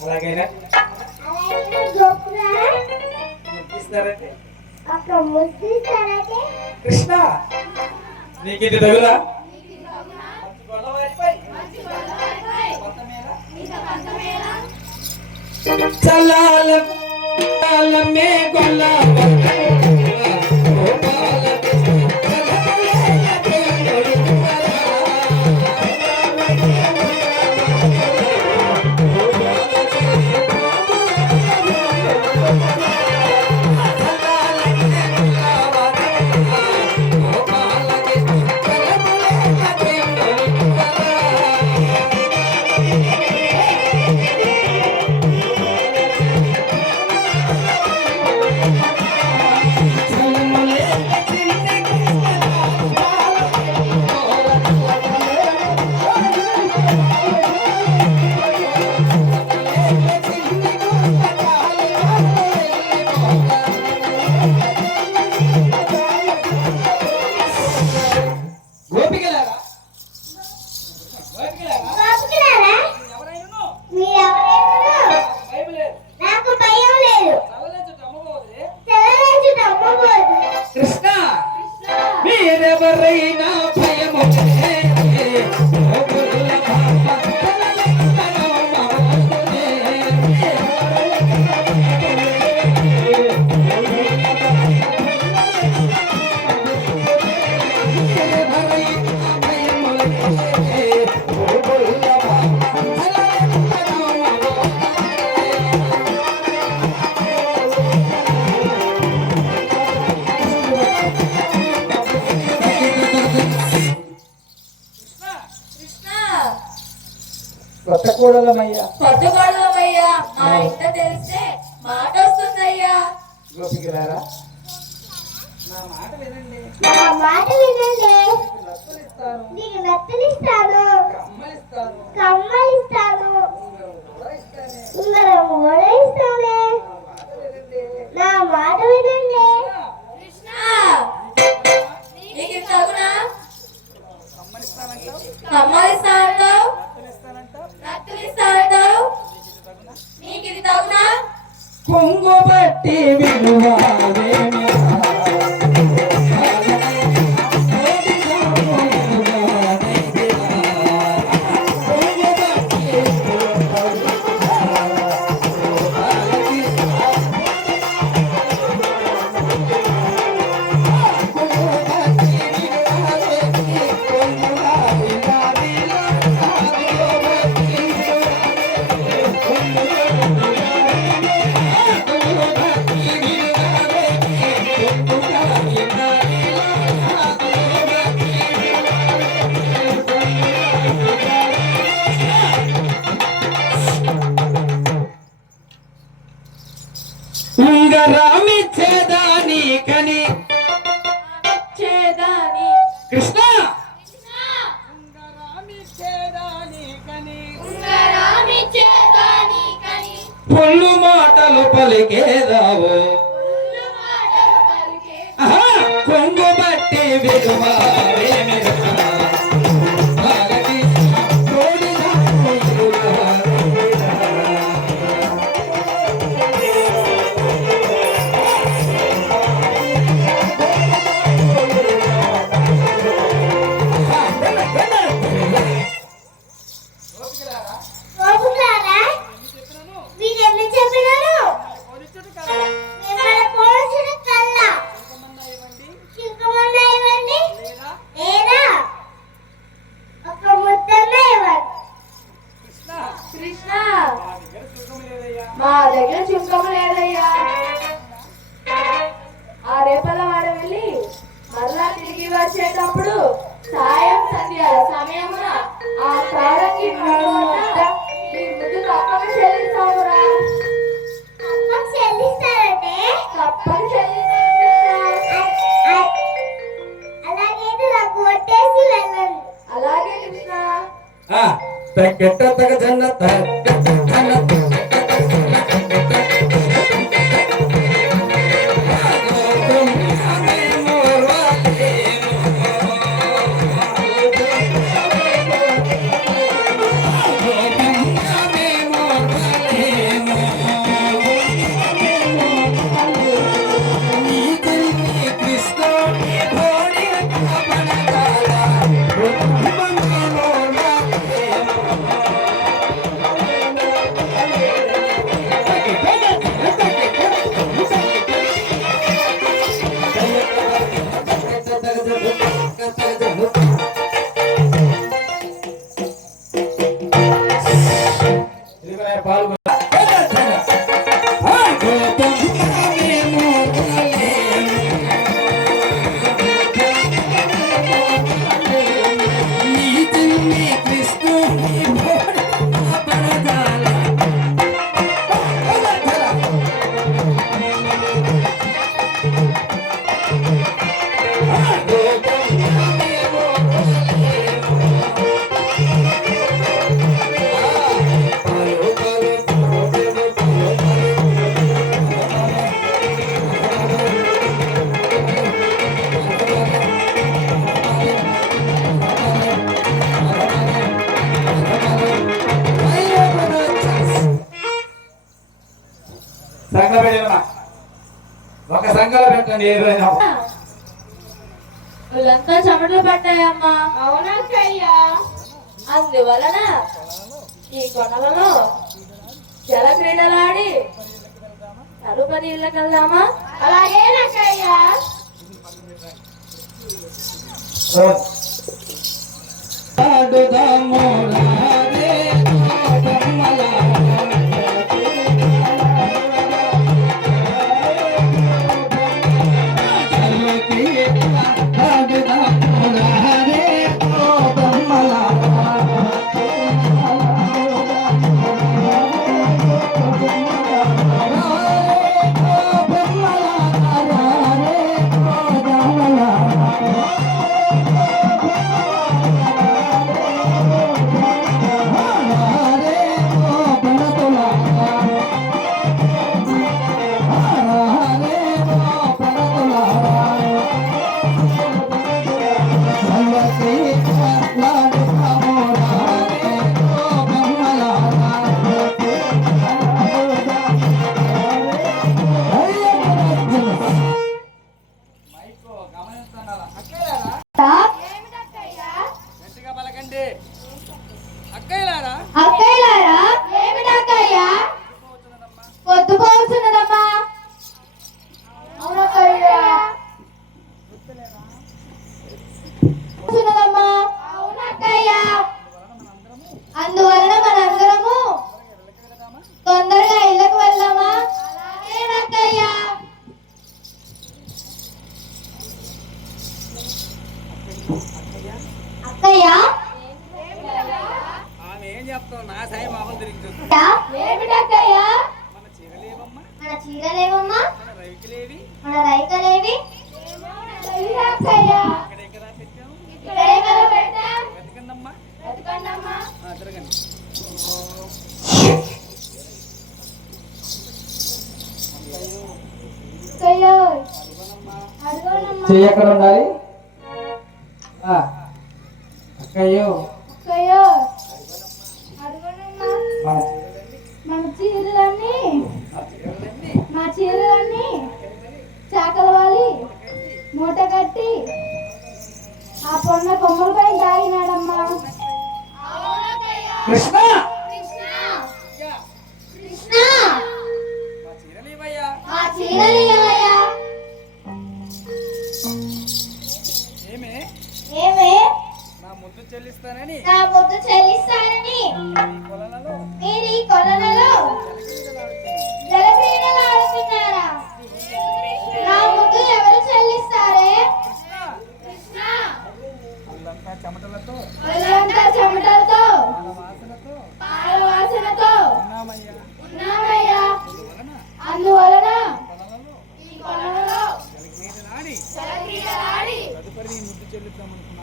అలాగైనా కృష్ణ నీకు ఇది తగులా చల్లాలమే గొల్లా కొత్త కోడలమయ్యా మా ఇంట తెలిస్తే మాట వస్తుందయ్యా. గోపికలారా నా మాట వినండి, నీకు నత్తలిస్తాను, కమ్మలిస్తాను, ఉంగరం కూడా ఇస్తానులే. నా మాట వినండి. కృష్ణ నీకు తగునా? కమ్మలిస్తానంటావు, నత్తలిస్తానంటావు, నీకు ఇది తగునా? కొంగు బట్టి విలువావేమి ఉంగరామిచ్చేదాని కని కృష్ణ పొల్లు మాటలు పలికేదావు కొంగు బట్టి విలువావేమి మా దగ్గర చుక్కము లేదయ్యా. ఆ రేపల వాడ వెళ్ళి మరలా తిరిగి వచ్చేటప్పుడు సాయం సంధ్య సమయమున ఆ తారంగి ఈ ముద్దు తప్పక చెల్లిస్తావురా. చెల్లిస్తారంటే తప్పక చెల్లిస్తాను. తగ్గట తగ జన్న తగ్గ సంఘ పెట్టమ్మా ఒక సంఘాలు పెట్టండి ఏదైనా వీళ్ళంతా చెమటలు పట్టాయమ్మా. అవునక్కయ్యా. అందువలన ఈ కొండలలో జల క్రీడలాడి తదుపరి ఇళ్ళకి వెళ్దామా? అలాగేనక్కయ్యా. అక్కయ్యలారా ఏమిటక్కయ్యా? పొద్దుపోతున్నదమ్మా. అవునక్కయ్యా. అవునక్కయ్యా. అందువలన మనందరము తొందరగా ఇళ్ళకు వెళ్దామా? అలాగేనక్కయ్యా. అక్కయ్యా ఏమిటక్కయ్యా? మన చీరలేవమ్మా? మన రైకలేవి? ఇక్కడే కదా పెట్టాం. వెతకండమ్మా. చెయ్యి ఎక్కడ ఉండాలి? అక్కయ్యో మా చీరలన్నీ చాకలవాలి మూట కట్టి ఆ పొన్న కొమ్మలపై దాగినాడమ్మా. కృష్ణ మా చీరలియ్యవయ్యా. ఏమే నా ముద్దు చెల్లిస్తానని మీరు ఈ కొలలలో జలక్రీడలు ఆడుతున్నారా? నా ముద్దు ఎవరు చెల్లిస్తారే? కృష్ణ. ఒళ్ళంతా చెమటలతో పాల వాసనతో ఉన్నామయ్యా. అందువలన ఈ కొలలలో జలక్రీడలాడి తదుపరి ముద్దు చెల్లిస్తామనుకున్నాం.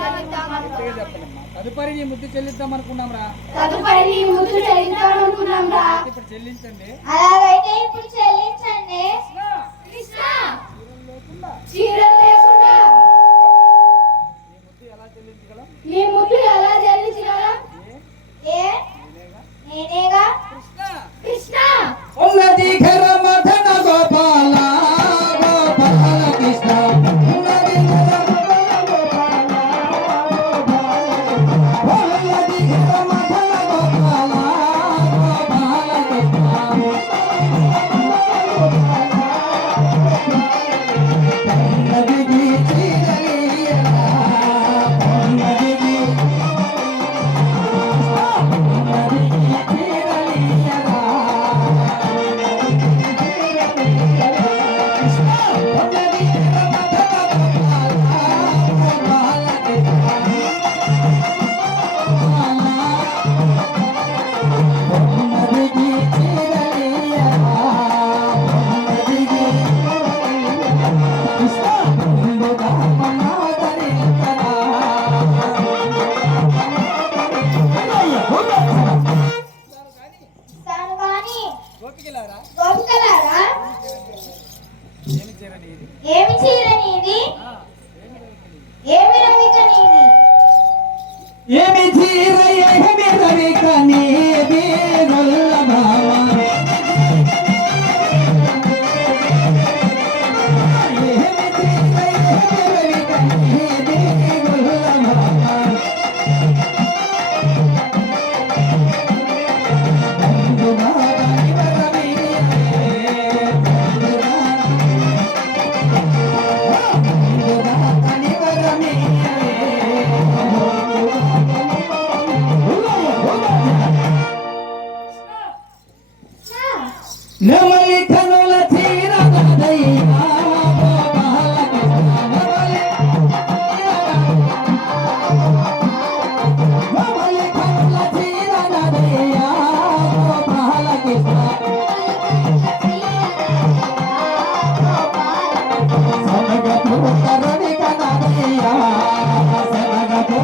గట్టిగా చెప్పండమ్మా. తదుపరి నీ ముద్దు చెల్లిద్దాం అనుకున్నాం రా. తదుపరి నీ ముద్దు చెల్లించాలనుకున్నాం రా. ఇప్పుడు చెల్లించండి. అలాగైతే ఇప్పుడు చెల్లించండి. కృష్ణ లేకుండా చీరలు లేకుండా నీ ముద్దు ఎలా చెల్లించగలం? నీ ముద్దు ఎలా చెల్లించగలం? ఏ నేనేగా. కృష్ణ కృష్ణ ఉన్నది ఘర మదన గోపాల గోపాల కృష్ణ ఉన్నది ఘర మదన గోపాల ఉన్నది ఘర మదన గోపాల గోపాల కృష్ణ ఉన్నది చీరలియరా ఉన్నది తాను కానీ గోపికలారా గోపికలారా ఏమి చేరని ఇది? ఏమి చీర నీది, ఏమి రవిక నీది, ఏమి చీర ఏమి రవిక నీది గొల్ల భామ ఏమి చీర ఏమి రవిక నీది గొల్ల భామ బంధుమాని నెమలి కనుల తీర నదయ్యా గోపాల కృష్ణ నెమలి కనుల తీర నదయ్యా గోపాల కృష్ణ సనగపు కరుణిక నదయ్యా సనగపు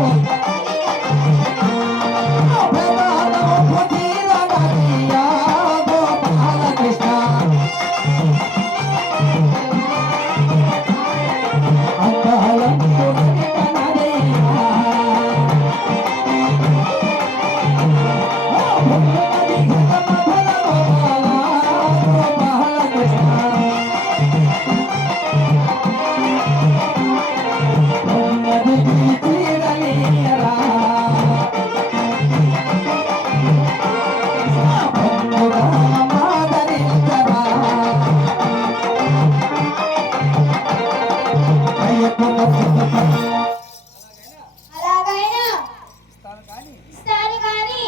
ప్రధానపు తీర నదయ్యా గోపాల కృష్ణ అందాలం కరుణిక నదయ్యా ఉన్నది ఘన మదన గోపాల గోపాల కృష్ణ ఉన్నది చీరలియరా బంధుగా మాదరించరా అలాగైనా ఇస్తాను కానీ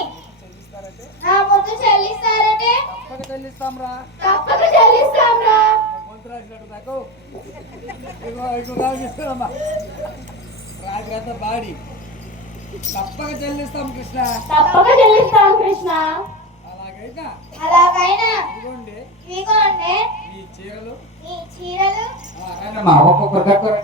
నా ముద్దు చెల్లిస్తారంటే తప్పక చెల్లిస్తాం రా. తప్పక చెల్లిస్తాం రా. గొంతు రాసినట్టు నాకు రాసిస్తామా రాజంతా బాడి తప్పక చెల్లిస్తాం కృష్ణ. తప్పక చెల్లిస్తాం కృష్ణ. అలాగైనా అలాగైనా ఇదిగోండి ఇదిగోండి ఈ చీరలు ఈ చీరలు ఒక్కొక్కరు